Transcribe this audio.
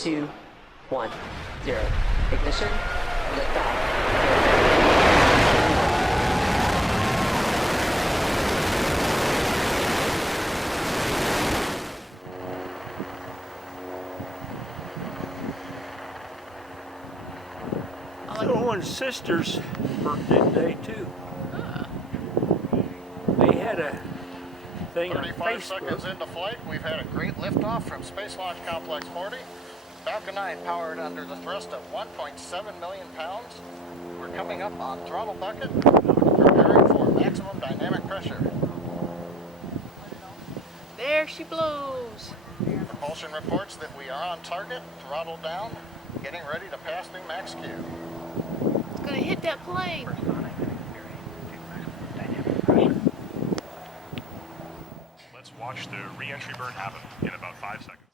2, 1, 0. Ignition, liftoff. Someone's sister's birthday today too. They had a thing on 35 Facebook. seconds into flight, we've had a great liftoff from Space Launch Complex 40. Falcon 9 powered under the thrust of 1.7 million pounds. We're coming up on throttle bucket, preparing for maximum dynamic pressure. There she blows. Propulsion reports that we are on target, throttle down, getting ready to pass through max Q. It's gonna hit that plane. Let's watch the re-entry burn happen in about 5 seconds.